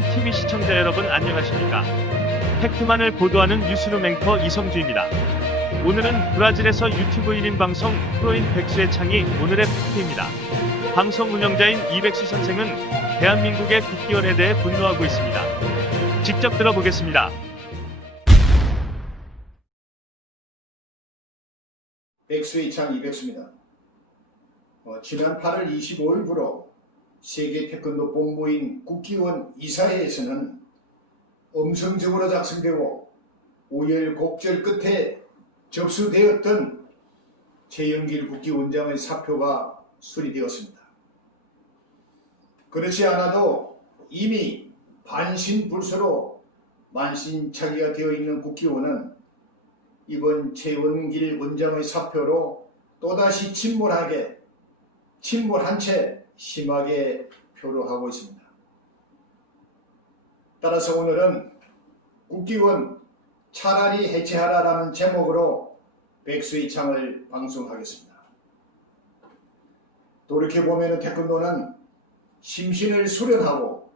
사랑하는 TV 시청자 여러분 안녕하십니까? 팩트만을 보도하는 뉴스룸 앵커 이성주입니다. 오늘은 브라질에서 유튜브 1인 방송 프로인 백수의 창이 오늘의 팩트입니다. 방송 운영자인 이백수 선생은 대한민국의 국기원에 대해 분노하고 있습니다. 직접 들어보겠습니다. 백수의 창 이백수입니다. 지난 8월 25일부로 세계 태권도 본부인 국기원 이사회에서는 음성적으로 작성되고 우열곡절 끝에 접수되었던 최영길 국기원장의 사표가 수리되었습니다. 그렇지 않아도 이미 반신불수로 만신창이가 되어 있는 국기원은 이번 최영길 원장의 사표로 또다시 침몰한 채 심하게 표로하고 있습니다. 따라서 오늘은 국기원 차라리 해체하라라는 제목으로 백수의 창을 방송하겠습니다. 돌이켜보면 태권도는 심신을 수련하고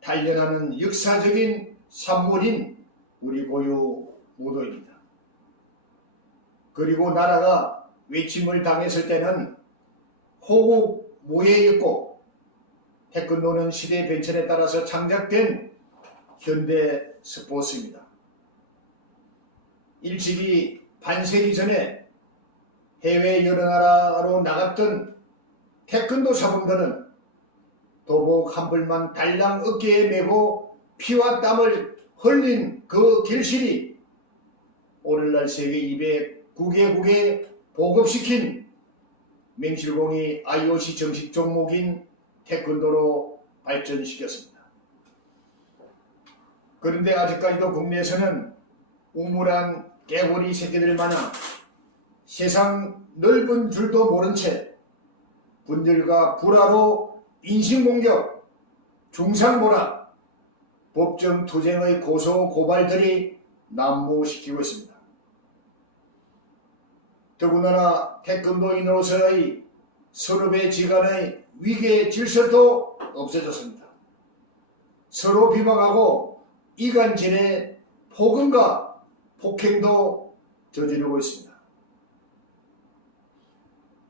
단련하는 역사적인 산물인 우리 고유 무도입니다. 그리고 나라가 외침을 당했을 때는 호국 무예였고 태권도는 시대 변천에 따라서 창작된 현대 스포츠입니다. 일찍이 반세기 전에 해외 여러 나라로 나갔던 태권도 사범들은 도복 한 벌만 달랑 어깨에 메고 피와 땀을 흘린 그 결실이 오늘날 세계 209개국에 보급시킨 맹실공이 IOC 정식 종목인 태권도로 발전시켰습니다. 그런데 아직까지도 국내에서는 우물한 개구리 새끼들 마냥 세상 넓은 줄도 모른 채 분열과 불화로 인신공격, 중상모략, 법정 투쟁의 고소 고발들이 난무시키고 있습니다. 더군다나 태권도인으로서의 서로의 지간의 위계 질서도 없어졌습니다. 서로 비방하고 이간질의 폭언과 폭행도 저지르고 있습니다.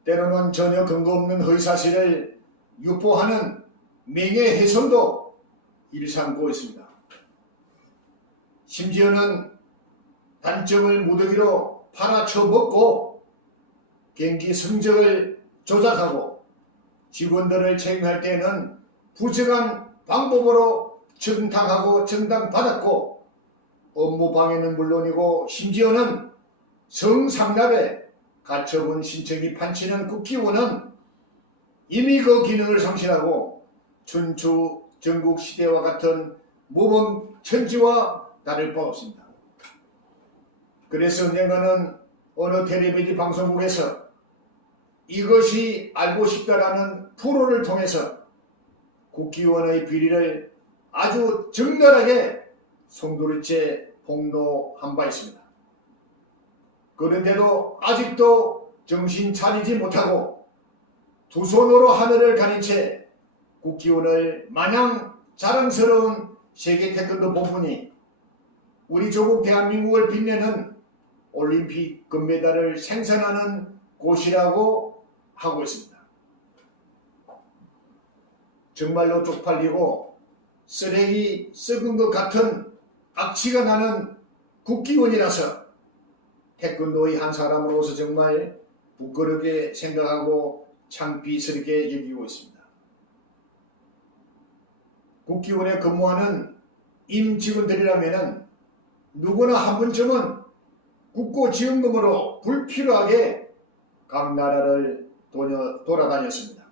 때로는 전혀 근거 없는 허위사실을 유포하는 명예훼손도 일삼고 있습니다. 심지어는 단점을 무더기로 팔아쳐먹고 경기 성적을 조작하고 직원들을 책임할 때는 부정한 방법으로 정당하고 정당받았고 업무 방해는 물론이고 심지어는 성상납에 가처분 신청이 판치는 국기원은 이미 그 기능을 상실하고 춘추 전국시대와 같은 모범 천지와 다를 바 없습니다. 그래서 언젠가는 어느 텔레비전 방송국에서 이것이 알고 싶다라는 프로를 통해서 국기원의 비리를 아주 적나라하게 송두리째 폭로한 바 있습니다. 그런데도 아직도 정신 차리지 못하고 두 손으로 하늘을 가린 채 국기원을 마냥 자랑스러운 세계 태권도 본분이 우리 조국 대한민국을 빛내는 올림픽 금메달을 생산하는 곳이라고 하고 있습니다. 정말로 쪽팔리고 쓰레기 썩은 것 같은 악취가 나는 국기원이라서 태권도의 한 사람으로서 정말 부끄럽게 생각하고 창피스럽게 여기고 있습니다. 국기원에 근무하는 임직원들이라면 누구나 한 번쯤은 국고지원금으로 불필요하게 각 나라를 돌아다녔습니다.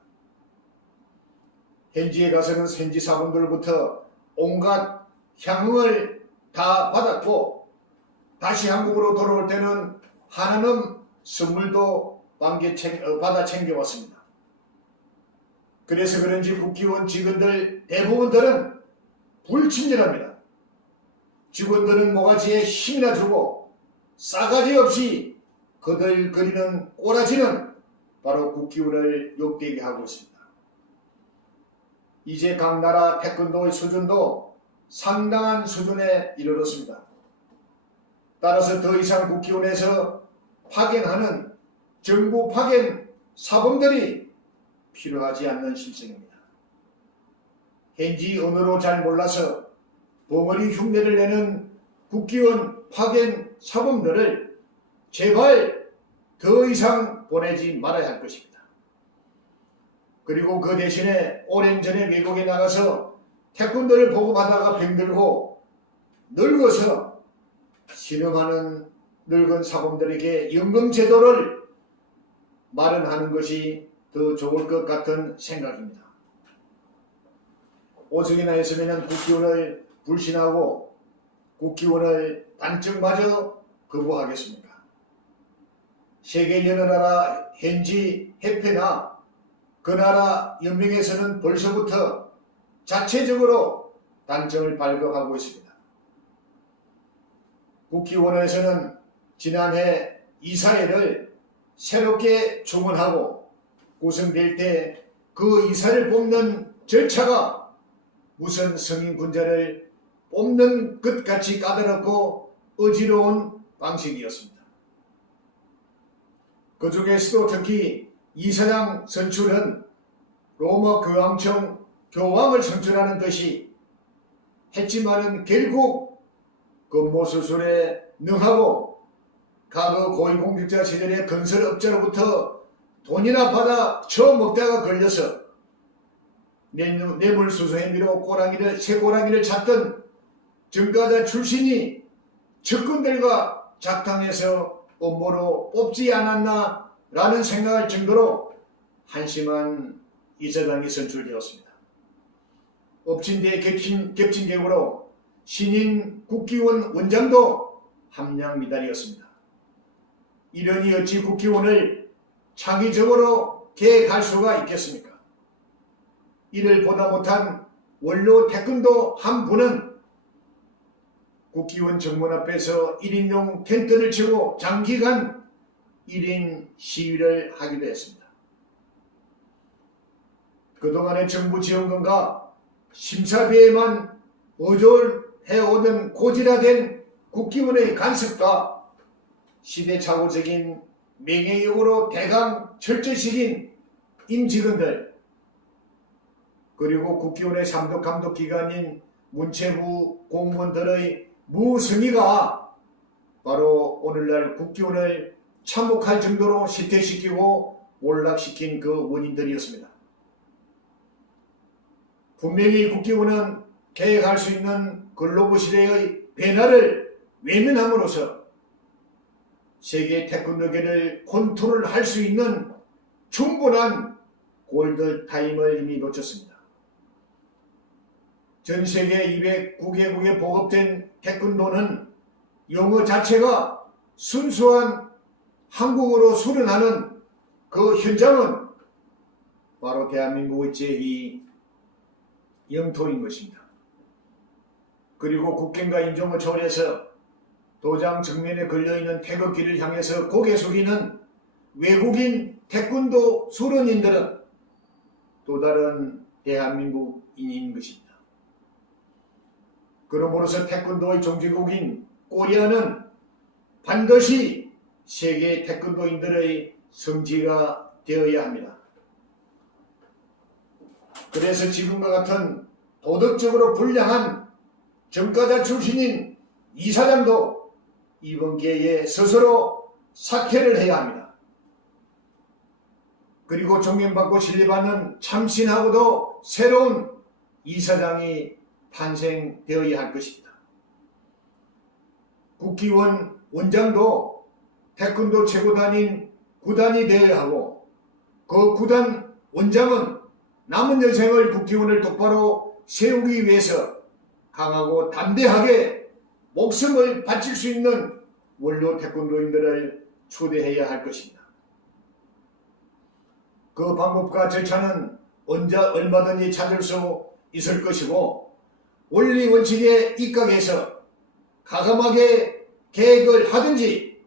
현지에 가서는 현지사분들부터 온갖 향응을 다 받았고 다시 한국으로 돌아올 때는 한없는 선물도 받아 챙겨왔습니다. 그래서 그런지 국기원 직원들 대부분들은 불친절합니다. 직원들은 모가지에 힘이나 주고 싸가지 없이 거들거리는 꼬라지는 바로 국기원을 욕되게 하고 있습니다. 이제 각 나라 태권도의 수준도 상당한 수준에 이르렀습니다. 따라서 더 이상 국기원에서 파견하는 정부 파견 사범들이 필요하지 않는 실정입니다. 현지 언어로 잘 몰라서 벙어리 흉내를 내는 국기원 파견 사범들을 제발 더 이상 보내지 말아야 할 것입니다. 그리고 그 대신에 오랜 전에 미국에 나가서 태권도를 보급하다가 병들고 늙어서 신음하는 늙은 사범들에게 연금 제도를 마련하는 것이 더 좋을 것 같은 생각입니다. 오석이나 했으면 국기원을 불신하고 국기원을 단적마저 거부하겠습니까? 세계 여러 나라 현지 협회나 그 나라 연맹에서는 벌써부터 자체적으로 단정을 발급하고 있습니다. 국기원에서는 지난해 이사회를 새롭게 중원하고 구성될 때 그 이사를 뽑는 절차가 무슨 성인 군자를 뽑는 것 같이 까다롭고 어지러운 방식이었습니다. 그 중에서도 특히 이사장 선출은 로마 교황청 교황을 선출하는 듯이 했지만은 결국 근무수술에 능하고 과거 고위공직자 시절의 건설업자로부터 돈이나 받아 처먹다가 걸려서 뇌물수수 혐의로 새 고랑이를 찾던 전과자 출신이 측근들과 작당해서 업무로 뽑지 않았나 라는 생각할 정도로 한심한 이사장이 선출되었습니다. 엎친 데 겹친 격으로 신인 국기원 원장도 함량미달이었습니다. 이러니 어찌 국기원을 창의적으로 계획할 수가 있겠습니까? 이를 보다 못한 원로 태권도 한 분은 국기원 정문 앞에서 1인용 텐트를 치고 장기간 1인 시위를 하기도 했습니다. 그동안의 정부 지원금과 심사비에만 의존해오던 고질화된 국기원의 간섭과 시대착오적인 명예욕으로 대강 철저시킨 임직원들, 그리고 국기원의 삼독감독 기관인 문체부 공무원들의 무성의가 바로 오늘날 국기원을 참혹할 정도로 실퇴시키고 몰락시킨 그 원인들이었습니다. 분명히 국기원은 계획할 수 있는 글로벌 시대의 변화를 외면함으로써 세계 태권도계를 컨트롤할 수 있는 충분한 골드타임을 이미 놓쳤습니다. 전 세계 209개국에 보급된 태권도는 용어 자체가 순수한 한국어로 수련하는 그 현장은 바로 대한민국의 제2 영토인 것입니다. 그리고 국경과 인종을 초월해서 도장 정면에 걸려있는 태극기를 향해서 고개 숙이는 외국인 태권도 수련인들은 또 다른 대한민국인인 것입니다. 그러므로서 태권도의 종주국인 코리아는 반드시 세계 태권도인들의 성지가 되어야 합니다. 그래서 지금과 같은 도덕적으로 불량한 전과자 출신인 이사장도 이번 기회에 스스로 사퇴를 해야 합니다. 그리고 존경받고 신뢰받는 참신하고도 새로운 이사장이 탄생되어야 할 것입니다. 국기원 원장도 태권도 최고단인 구단이 되어야 하고 그 구단 원장은 남은 여생을 국기원을 똑바로 세우기 위해서 강하고 담대하게 목숨을 바칠 수 있는 원로 태권도인들을 초대해야 할 것입니다. 그 방법과 절차는 언제 얼마든지 찾을 수 있을 것이고 원리 원칙에 입각해서 가감하게 계획을 하든지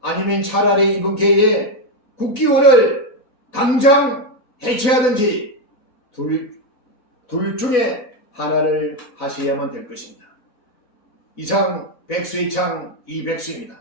아니면 차라리 이번 기회에 국기원을 당장 해체하든지 둘 중에 하나를 하셔야만 될 것입니다. 이상 백수의 창 이백수입니다.